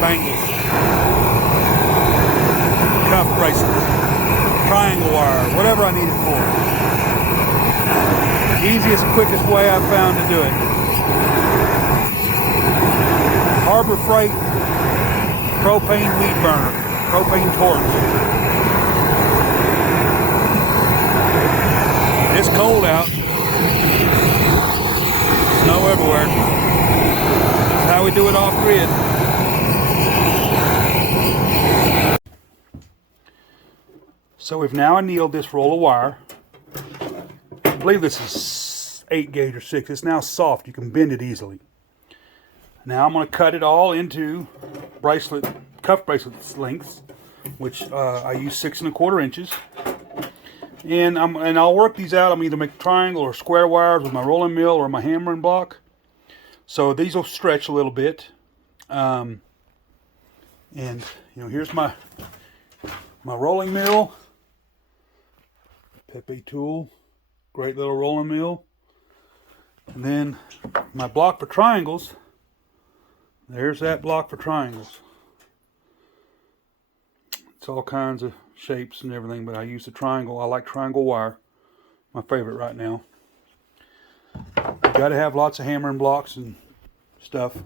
bangles, cuff bracelets, triangle wire, whatever I need it for. Easiest, quickest way I've found to do it. Harbor Freight propane weed burner, propane torch. It's cold out. Snow everywhere. That's how we do it off grid. So we've now annealed this roll of wire. I believe this is 8 gauge or 6. It's now soft. You can bend it easily. Now I'm going to cut it all into cuff bracelet lengths, which I use 6 1/4 inches. And I'll work these out. I'm either make triangle or square wires with my rolling mill or my hammering block. So these will stretch a little bit. And here's my rolling mill. Pepe tool, great little rolling mill. And then my block for triangles. There's that block for triangles. It's all kinds of shapes and everything, but I use the triangle. I like triangle wire. My favorite right now. You got to have lots of hammering blocks and stuff.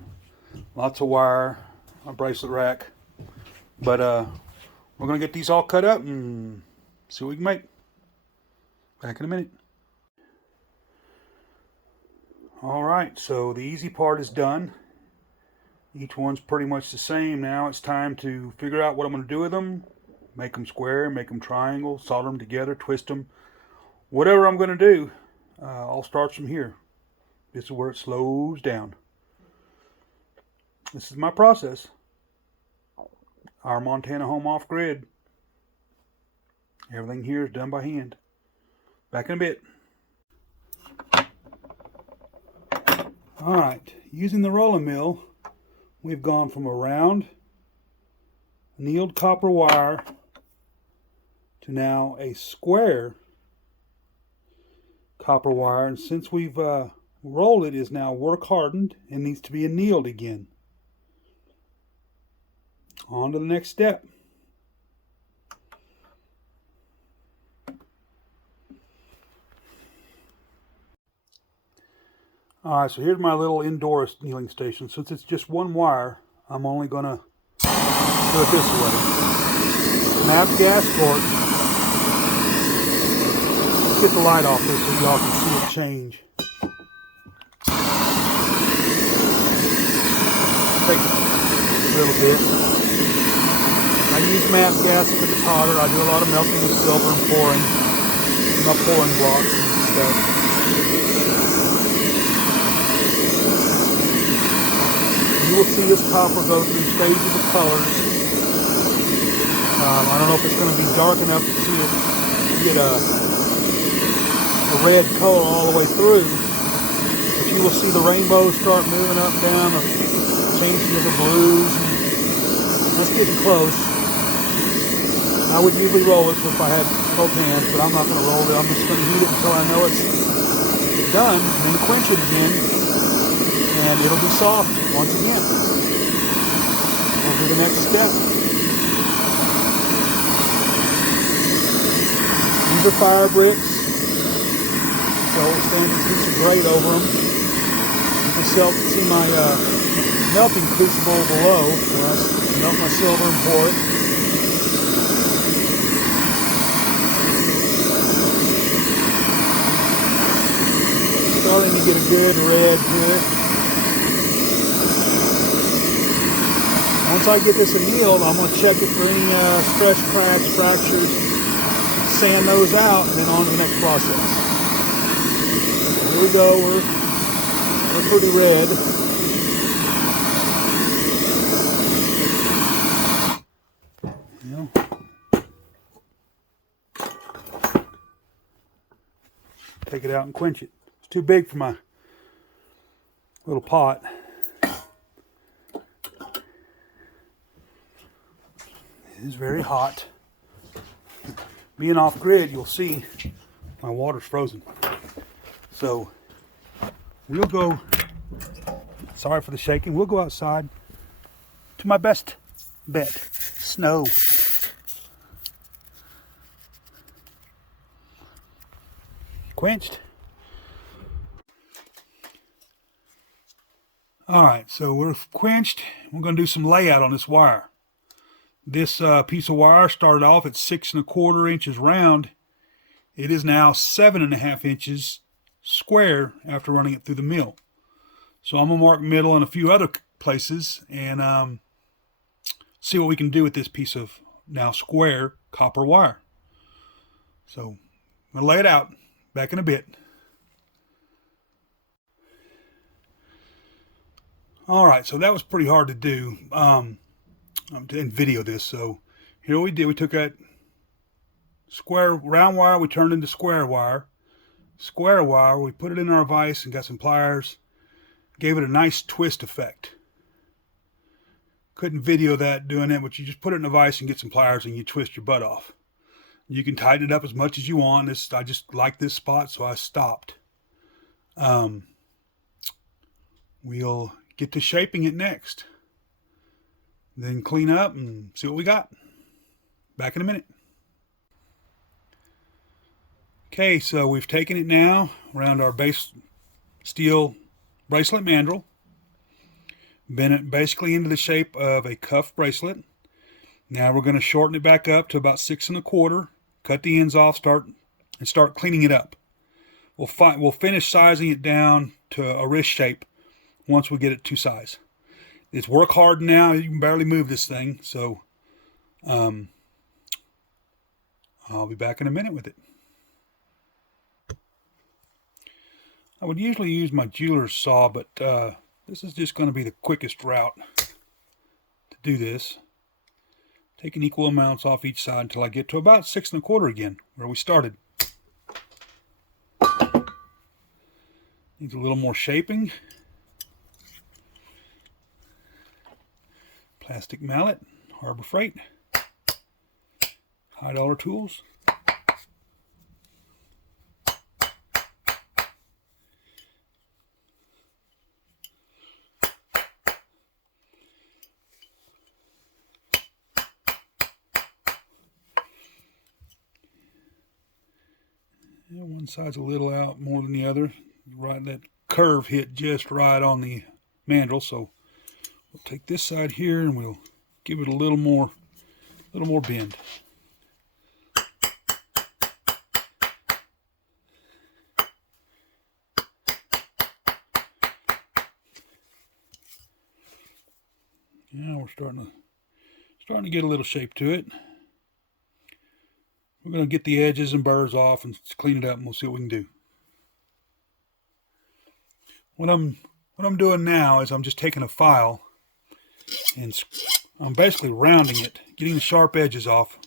Lots of wire. A bracelet rack. But we're going to get these all cut up and see what we can make. Back in a minute. Alright, so the easy part is done. Each one's pretty much the same. Now it's time to figure out what I'm going to do with them. Make them square, make them triangle, solder them together, twist them. Whatever I'm going to do, all starts from here. This is where it slows down. This is my process. Our Montana home off grid. Everything here is done by hand. Back in a bit. Alright, using the rolling mill, we've gone from a round annealed copper wire to now a square copper wire, and since we've rolled it, is now work hardened and needs to be annealed again. On to the next step. Alright, so here's my little indoor annealing station. Since it's just one wire, I'm only going to do it this way. Snap gas torch. Let's get the light off this so y'all can see it change. Take a little bit. I use MAP gas because it's hotter. I do a lot of melting with silver and pouring. My pouring blocks and stuff. You will see this copper go through stages of colors. I don't know if it's going to be dark enough to see it get a red color all the way through, but you will see the rainbows start moving up and down, the changing of the blues. That's getting close. I would usually roll it if I had both hands, but I'm not going to roll it. I'm just going to heat it until I know it's done, and then quench it again. And it'll be soft once again. We'll do the next step. These are fire bricks. So standard piece of grate over them. You can see my melting crucible below where I melt my silver and pour it. Starting to get a good red here. Once I get this annealed, I'm going to check it for any stretch, cracks, fractures, sand those out, and then on to the next process. Here we go, we're pretty red. Take it out and quench it. It's too big for my little pot. It is very hot. Being off grid, you'll see my water's frozen. So we'll go, sorry for the shaking, we'll go outside to my best bet, snow. Quenched. Alright, so we're quenched. We're going to do some layout on this wire. This piece of wire started off at 6 1/4 inches round. It is now 7 1/2 inches square after running it through the mill. So I'm going to mark middle in a few other places and see what we can do with this piece of now square copper wire. So I'm going to lay it out. Back in a bit. Alright, so that was pretty hard to do. I didn't video this, so here we did. We took that square round wire, we turned into square wire. Square wire, we put it in our vise and got some pliers. Gave it a nice twist effect. Couldn't video that doing it, but you just put it in a vise and get some pliers and you twist your butt off. You can tighten it up as much as you want. I just like this spot, so I stopped. We'll get to shaping it next. Then clean up and see what we got. Back in a minute. Okay, so we've taken it now around our base steel bracelet mandrel. Bent it basically into the shape of a cuff bracelet. Now we're going to shorten it back up to about 6 1/4. Cut the ends off, start cleaning it up. We'll finish sizing it down to a wrist shape once we get it to size. It's work hard now. You can barely move this thing, so I'll be back in a minute with it. I would usually use my jeweler's saw, but this is just going to be the quickest route to do this. Taking equal amounts off each side until I get to about 6 1/4 again, where we started. Needs a little more shaping. Plastic mallet, Harbor Freight, high dollar tools. Yeah, one side's a little out more than the other. Right, that curve hit just right on the mandrel, so we'll take this side here and we'll give it a little more bend. Now we're starting to get a little shape to it. We're going to get the edges and burrs off and clean it up, and we'll see what we can do. What I'm doing now is I'm just taking a file and I'm basically rounding it, getting the sharp edges off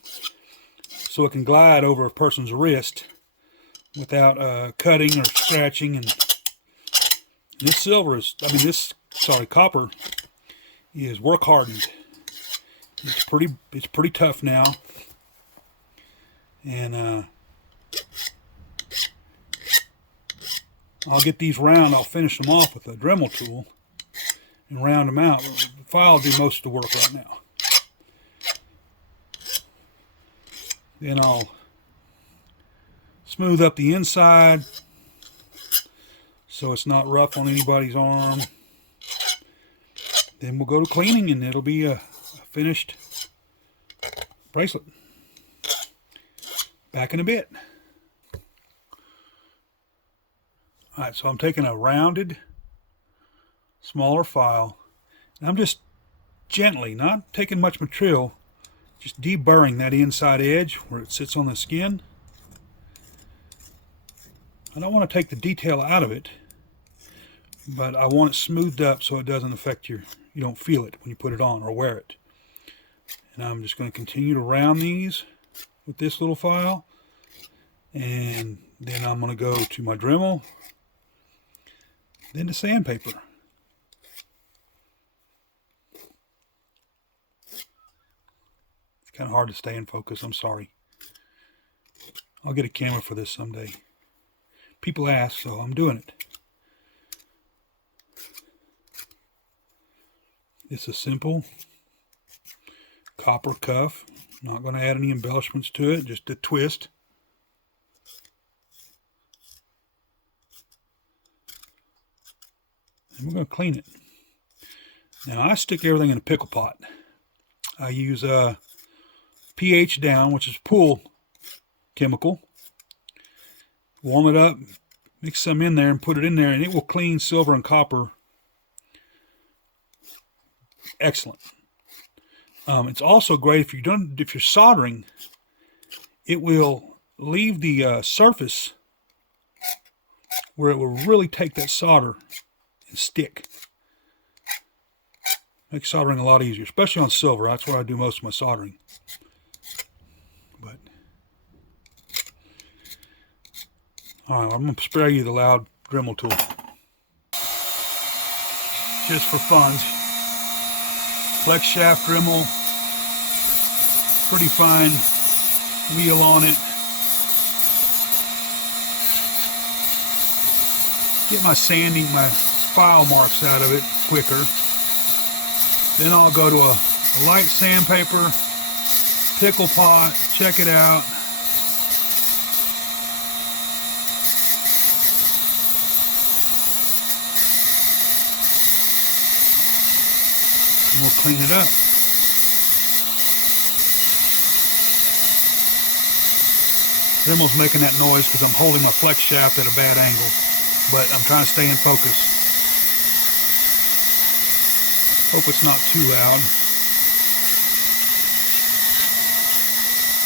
so it can glide over a person's wrist without cutting or scratching. And this copper is work hardened. It's pretty tough now. And I'll get these round. I'll finish them off with a Dremel tool and round them out. The file will do most of the work right now. Then I'll smooth up the inside so it's not rough on anybody's arm. Then we'll go to cleaning and it'll be a finished bracelet. Back in a bit. Alright, so I'm taking a rounded, smaller file, and I'm just gently, not taking much material, just deburring that inside edge where it sits on the skin. I don't want to take the detail out of it, but I want it smoothed up so it doesn't affect you don't feel it when you put it on or wear it. And I'm just going to continue to round these with this little file, and then I'm going to go to my Dremel, then to sandpaper. It's kind of hard to stay in focus, I'm sorry. I'll get a camera for this someday. People ask, so I'm doing it. It's a simple copper cuff. Not going to add any embellishments to it, just a twist. And we're going to clean it. Now I stick everything in a pickle pot. I use pH down, which is pool chemical. Warm it up, mix some in there and put it in there, and it will clean silver and copper. Excellent. It's also great if you're soldering. It will leave the surface where it will really take that solder and stick. Makes soldering a lot easier, especially on silver. That's where I do most of my soldering. But all right, I'm going to spare you the loud Dremel tool, just for fun. Flex shaft Dremel, pretty fine wheel on it. Get my sanding, my file marks out of it quicker. Then I'll go to a light sandpaper, pickle pot, check it out. And we'll clean it up. Dremel's making that noise because I'm holding my flex shaft at a bad angle, but I'm trying to stay in focus. Hope it's not too loud.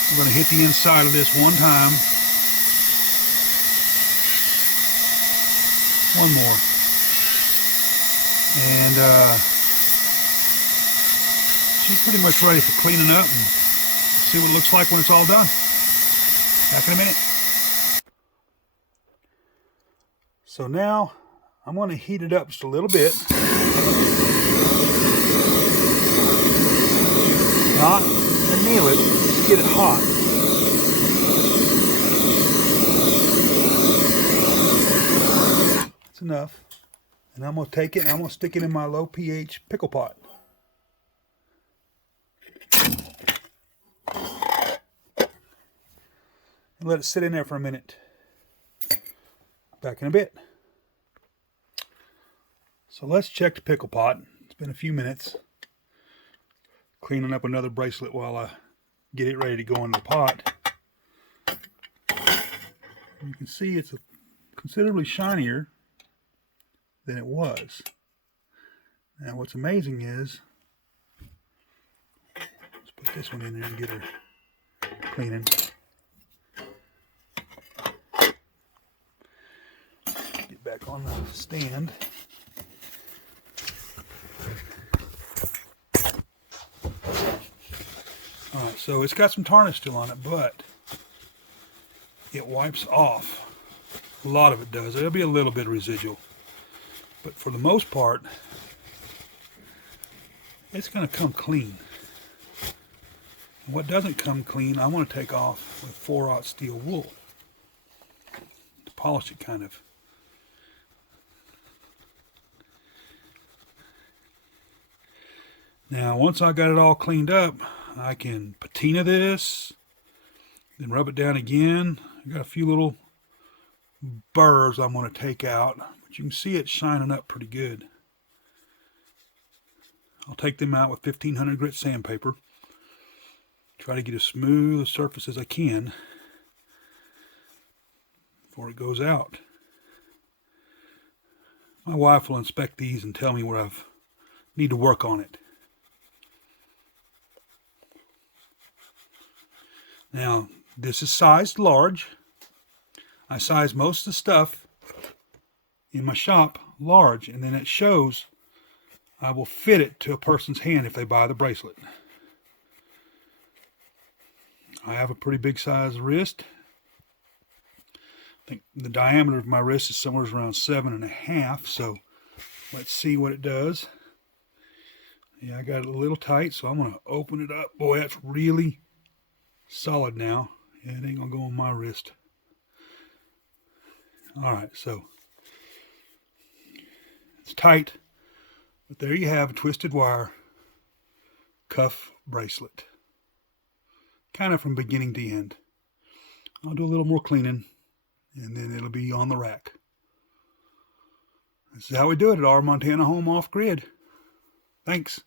I'm going to hit the inside of this one time. One more. And she's pretty much ready for cleaning up, and let's see what it looks like when it's all done. Back in a minute. So now I'm going to heat it up just a little bit. Not anneal it, just get it hot. That's enough. And I'm going to take it and I'm going to stick it in my low pH pickle pot. And let it sit in there for a minute. Back in a bit. So let's check the pickle pot. It's been a few minutes. Cleaning up another bracelet while I get it ready to go in the pot. You can see it's considerably shinier than it was. Now what's amazing is, let's put this one in there and get her cleaning. Get back on the stand. Alright, so it's got some tarnish still on it, but it wipes off. A lot of it does. There'll be a little bit of residual. But for the most part, it's going to come clean. And what doesn't come clean, I want to take off with 4/0 steel wool to polish it kind of. Now, once I got it all cleaned up, I can patina this, then rub it down again. I got a few little burrs I'm going to take out, but you can see it shining up pretty good. I'll take them out with 1500 grit sandpaper. Try to get as smooth a surface as I can before it goes out. My wife will inspect these and tell me where I need to work on it. Now, this is sized large. I size most of the stuff in my shop large, and then it shows I will fit it to a person's hand if they buy the bracelet. I have a pretty big size wrist. I think the diameter of my wrist is somewhere around 7.5, so let's see what it does. Yeah, I got it a little tight, so I'm going to open it up. Boy, that's really solid now. Yeah, it ain't gonna go on my wrist. Alright, so it's tight, but there you have a twisted wire cuff bracelet. Kind of from beginning to end. I'll do a little more cleaning and then it'll be on the rack. This is how we do it at our Montana home off-grid. Thanks.